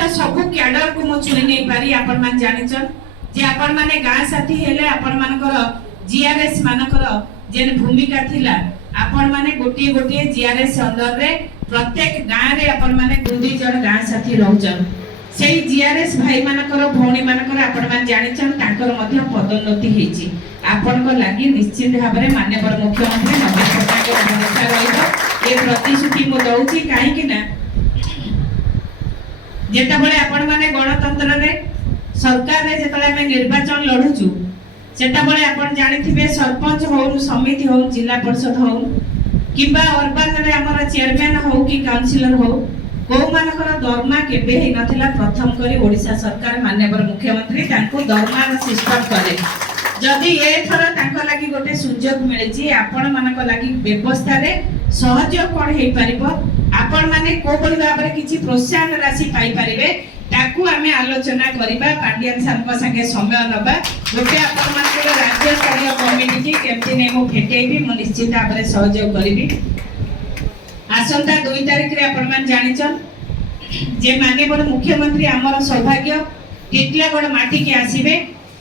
तो सबु कैडर को मु चुनी नहीं पारी आपण मान जानिछन जे आपण माने गां साथी हेले आपण मानकर जीआरएस मानकर जेन भूमिका थिला आपण माने गोटी गोटी जीआरएस अंडर रे प्रत्येक गां रे आपण माने 2 जण गां साथी रहउछन सेही जीआरएस भाई मानकर भौणी मानकर आपण मान जानिछन ताकर मध्य पदोन्नति हेछि आपण को लागि निश्चित भाबरे माननीय मुख्यमंत्री नवीन पटनायक भरोसा रहिबो ए प्रतिश्रुति मु दउछि काहे कि ना जेता बळे आपण माने गणतंत्र रे सरकार रे जेतले हम निर्वाचन लढुचु सेटा बळे आपण जानिथिबे सरपंच हो समिति हो जिला परिषद हो किबा अर्बन रे हमर चेयरमैन हो कि काउंसिलर हो को मानकर दरमा केबे हे नथिला प्रथम करी ओडिसा सरकार माननीय मुख्यमंत्री तांको दरमा सिस्टम करे जदि ए थर तांको लागि गोटे सुजोग मिलिछि आपण मानक लागि व्यवस्था रे सहयोग कोन हे परिबो आपण माने को बळी भाबरे किछि प्रोत्साहन राशि पाई परिबे ताकू आमे आलोचना करिबा पांडियन सरको संगे समय नबा गोटे आपण मानकर राज्य स्तरीय कमिटी की केमति ने मो फेटेबी मो निश्चित भाबरे सहयोग करिबी आसंता 2 तारिख रे आपण मान जानिछन जे माननीय मुख्यमंत्री हमर सौभाग्य टिटलागढ़ माटी के आसीबे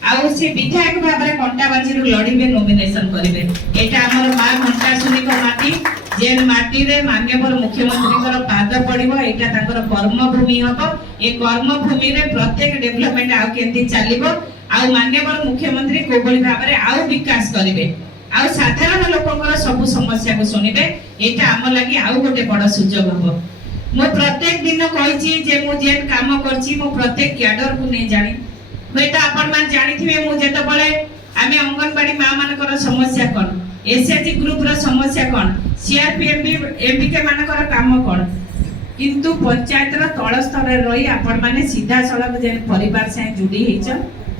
आउ से विधायक भाबरे कंटाबाजी रु लड़ीबे नॉमिनेशन करिबे एटा हमर मां घंटासुनी को माटी जेन माटी रे माननीय मुख्यमंत्री कर पाद पड़िबो एटा ताकर कर्म भूमि हबो ए कर्म भूमि रे प्रत्येक डेवलपमेंट आउ केंती चलिबो आउ माननीय मुख्यमंत्री कोबळी भाबरे आउ विकास करिबे आउ साधारण लोकंकर सब समस्या को सुनिबे एटा हम लागि आउ गोटे बड़ सुजोग हबो मो प्रत्येक दिन कहिछि जे मु जेन काम करछि मो प्रत्येक कैडर को नै जानि होइता आपण मान जानिथिबे मु जेते बळे आमे अंगनवाड़ी मां मानकर समस्या कोन एसएचजी ग्रुप रो समस्या कोन सीआरपीएफ एमबीके मानकर काम कोन किंतु पंचायत रो तळ स्तर रे रही आपण माने सीधा सड़क जेन परिवार से जुड़ी हेछ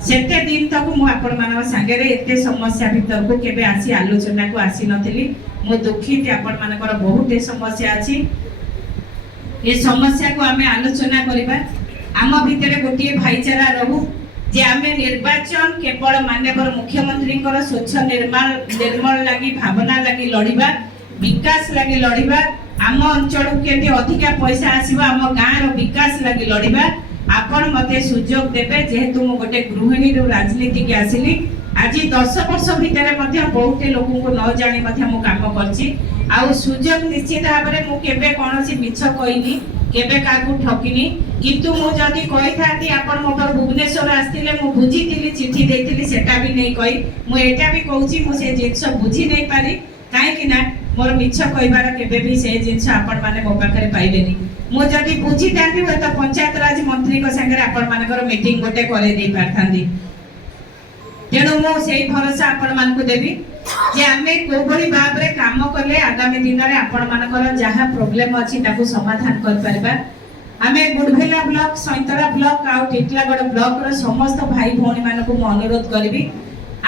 सेते दिन तक मु आपण मानव संगे रे एते समस्या भीतर को केबे आसी आलोचना को आसी नथिली मु दुखित आपण मानकर बहुत समस्या अछि ए समस्या को आमे आलोचना करिबा आम भितरे गोटिए भाईचारा रहू जे आमे निर्वाचन केवल माननीय मुख्यमंत्री स्वच्छ निर्मल लगी भावना लगी लड़िबा विकास लगी लड़िबा आम अंचल केते अधिका पैसा आसीबा आम गाँव रो विकास लगी लड़िबा आपण मते सुजोग देबे जेहेतु मो गोटे गृहिणी रो राजनीति के आसिली आज 10 वर्ष भितर मध्ये बहुत लोगों को न जानी मध्ये मो काम करछि आउ सुजोग निश्चित भाबरे मो केबे कोनोसी मिछ कहिनी केबे काकू ठकिनी किंतु मो जदी कहि थाती आपण मो पर भुवनेश्वर आस्तिले मो बुझीतिली चिट्ठी देतिली सेटा भी नै कहि मो एटा भी कहूची मो से जिंस बुझी नै पारी काहे कि ना मोर मिछ कहिबार केबे भी से जिंस आपण माने मो पाखरे पाइबेनी मो जदी बुझी थाती हो त पंचायत राज मंत्री को संगे आपण मानकर मीटिंग गोटे करे दे पारथांदी तेणु मो सेही भरोसा आपण मान को देबी जे आमे कोबळी भाबरे काम करले आगामी दिन रे आपण मानकर जहा प्रॉब्लम अछि ताकू समाधान कर परबा आमे गुडभेला ब्लॉक सैंतरा ब्लॉक आ टिटलागढ़ ब्लॉक रो समस्त भाई भौणी मान को अनुरोध करबी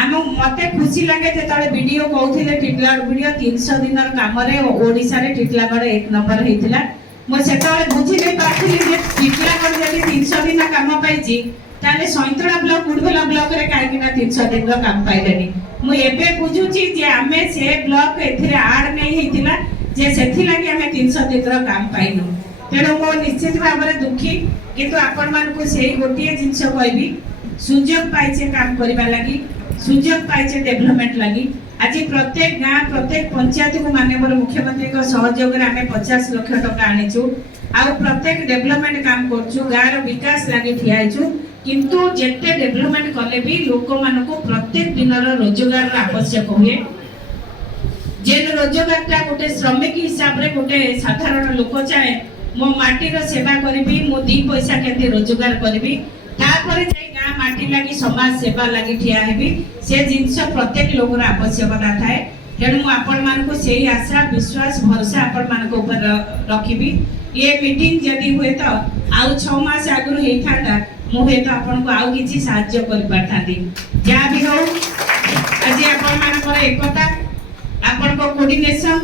आम मते खुशी लागे जे तळे वीडियो कहउथिले टिटलागढ़ वीडियो 300 दिन र काम रे ओडिसा रे टिटलागढ़ 1 नंबर हेतिला मो सेतळे बुझी नै पाथिली जे टिटलागढ़ जदी 300 दिन काम पाइची ताले सैंतरा ब्लॉक गुडभेला ब्लॉक रे काहे किना 300 दिन रो काम पाइलेनी मु एबे बुझुची जे आमे से ब्लॉक एथिरे आड नै हेतिला जे सेथि लागि आमे 300 दिन रो काम पाइनु तेणु मो निश्चित भाबरे दुखी किंतु आपण मान को सेही गोटिए जिंस कहबी सुजोग पाइछे काम करबा लागि सुजोग पाइछे डेवलपमेंट लागि आज प्रत्येक गां प्रत्येक पंचायत को माननीय मुख्यमंत्री को सहयोग रे आमे 50 लाख टका आनिछु आ प्रत्येक डेवलपमेंट काम करछु गां रो विकास लागि ठियाइछु किंतु जेते डेवलपमेंट कले भी लोक मान को प्रत्येक दिन रो रोजगार रो आवश्यक हुए जेन रोजगार ता गोटे श्रमिक हिसाब रे गोटे साधारण लोक चाहे मो माटी रो सेवा करबी मो 2 पैसा केते रोजगार करबी तापर जे गां माटी लागि समाज सेवा लागि ठिया हेबी से जिंस प्रत्येक लोक रो आवश्यकता थाए तेणु आपण मान को सेही आशा विश्वास भरोसा आपण मान को ऊपर रखिबी ये मीटिंग जदी हुए तो आउ 6 मास आगु हेई थाता मु हे तो आपण को आउ किछि सहाय्य कर परथांती जा भी हो आज आपण मान को एकता आपण को कोऑर्डिनेशन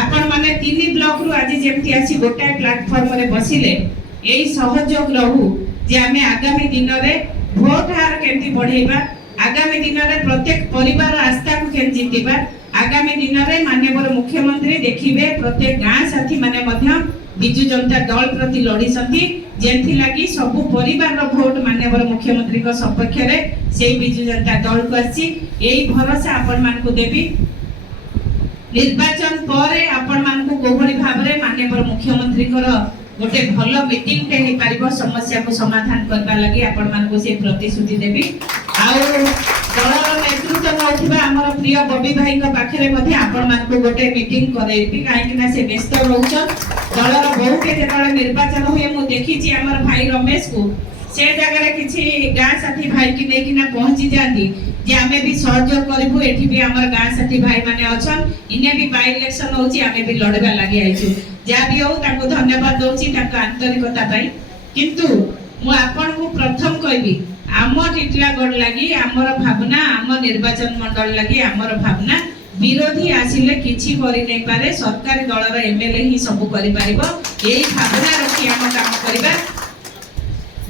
आपण माने 3 ब्लॉक रु आज जेमति आसी गोटा प्लेटफॉर्म रे बसिले एई सहयोग रहू जे हमें आगामी दिन रे वोट हार केंती बढ़ेबा आगामी दिन रे प्रत्येक परिवार आस्था को केन जीतिबा आगामी दिन रे माननीय मुख्यमंत्री देखिबे प्रत्येक गां साथी माने मध्य ବିଜୁ ଜନତା ଦଳ ପ୍ରତି ଲଢିଛନ୍ତି ଯେମିତି ଲାଗି ସବୁ ପରିବାରର ଭୋଟ ମାନ୍ୟବର ମୁଖ୍ୟମନ୍ତ୍ରୀଙ୍କ ସପକ୍ଷରେ ସେଇ ବିଜୁ ଜନତା ଦଳକୁ ଆସିଛି। ଏଇ ଭରସା ଆପଣ ମାନଙ୍କୁ ଦେବି ନିର୍ବାଚନ ପରେ ଆପଣ ମାନଙ୍କୁ କୋଭଳି ଭାବରେ ମାନ୍ୟବର ମୁଖ୍ୟମନ୍ତ୍ରୀଙ୍କର ଗୋଟେ ଭଲ ମିଟିଂଟେ ହେଇପାରିବ ସମସ୍ୟାକୁ ସମାଧାନ କରିବା ଲାଗି ଆପଣ ମାନଙ୍କୁ ସେ ପ୍ରତିଶ୍ରୁତି ଦେବି। ଆଉ ଦଳର ନେତୃତ୍ୱ ନେଉଥିବା ଆମର ପ୍ରିୟ ବବି ଭାଇଙ୍କ ପାଖରେ ମଧ୍ୟ ଆପଣ ମାନଙ୍କୁ ଗୋଟେ ମିଟିଂ କରେଇବି କାହିଁକି ନା ସେ ବ୍ୟସ୍ତ ରହୁଛନ୍। ଦଳର ବହୁକେ ଯେତେବେଳେ ନିର୍ବାଚନ ହୁଏ ମୁଁ ଦେଖିଛି ଆମର ଭାଇ ରମେଶକୁ ସେ ଜାଗାରେ କିଛି ଗାଁ ସାଥୀ ଭାଇକି ନେଇକିନା ପହଞ୍ଚି ଯାଆନ୍ତି ଯେ ଆମେ ବି ସହଯୋଗ କରିବୁ ଏଠି ବି ଆମର ଗାଁ ସାଥୀ ଭାଇ ମାନେ ଅଛନ୍ ଇନେ ବି ବାଇ ଇଲେକ୍ସନ ହଉଛି ଆମେ ବି ଲଢିବା ଲାଗି ଆଇଛୁ ଯାହା ବି ହଉ ତାଙ୍କୁ ଧନ୍ୟବାଦ ଦଉଛି ତାଙ୍କ ଆନ୍ତରିକତା ପାଇଁ। କିନ୍ତୁ ମୁଁ ଆପଣଙ୍କୁ ପ୍ରଥମ କହିବି ଆମ ଟିଟିଲାଗଡ଼ ଲାଗି ଆମର ଭାବନା ଆମ ନିର୍ବାଚନ ମଣ୍ଡଳ ଲାଗି ଆମର ଭାବନା ବିରୋଧୀ ଆସିଲେ କିଛି କରି ନାହିଁ ପାରେ ସରକାରୀ ଦଳର ଏମଏଲଏ ହିଁ ସବୁ କରିପାରିବ ଏଇ ଭାବନା ରଖି ଆମ କାମ କରିବା।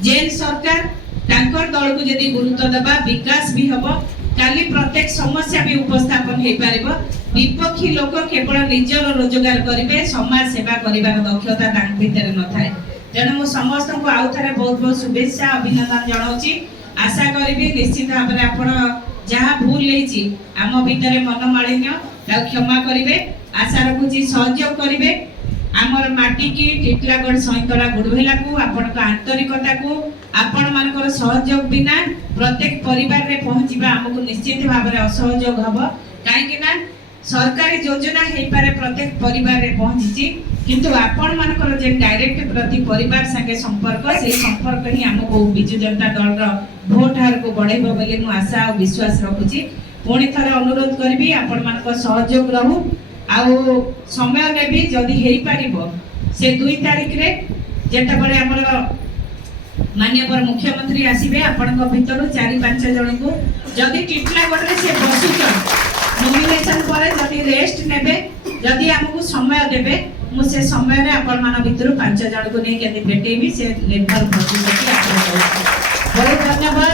जेन सरकार तांकर दल को यदि गुरुत्व देबा विकास भी हबो काली प्रत्येक समस्या भी उपस्थापन हे पारिबो विपक्षी लोक केवल निजर रोजगार करिवे समाज सेवा करिवार दक्षता तांक भितर न थाए। तेणु मु समस्त को आउ थारे बहुत बहुत शुभेच्छा अभिनंदन जणाउची। आशा करिबी निश्चित भाव में आपण जहाँ भूल लेछि आम भितर मनमालिन्य क्षमा करिवे आशा रखुची सहयोग करिवे आमर माटी की टिटलागढ़ सईतला गुड़भेला को आपण आंतरिकता को आपण मानकर सहयोग बिना प्रत्येक परिवार रे पहुंचीबा हमको निश्चित भाव में असहयोग हबो काहेकि ना सरकारी योजना हे पारे प्रत्येक परिवार रे पहुंची किंतु आपण मानकर जे डायरेक्ट प्रति परिवार संगे संपर्क से संपर्क ही हमको बिजु जनता दल रो भोट हार को बढ़ेबो बोली मु आशा और विश्वास रखुची। पुणी थरे अनुरोध करबी आपण मानकर सहयोग रहू आउ समय नेबी जदि हेई पारिबो से 2 तारिख रे जेटा बळे हमर माननीय मुख्यमंत्री आसीबे आपनक भितर 4-5 जण को जदि टिटलागढ़ रे से बसुचन नॉमिनेशन परे जदि रेस्ट नेबे जदि हमकु समय देबे मु से समय रे आपन मान भितर 5 जण को नै केति भेटेबी से निर्भर करछि आपन बहुत धन्यवाद।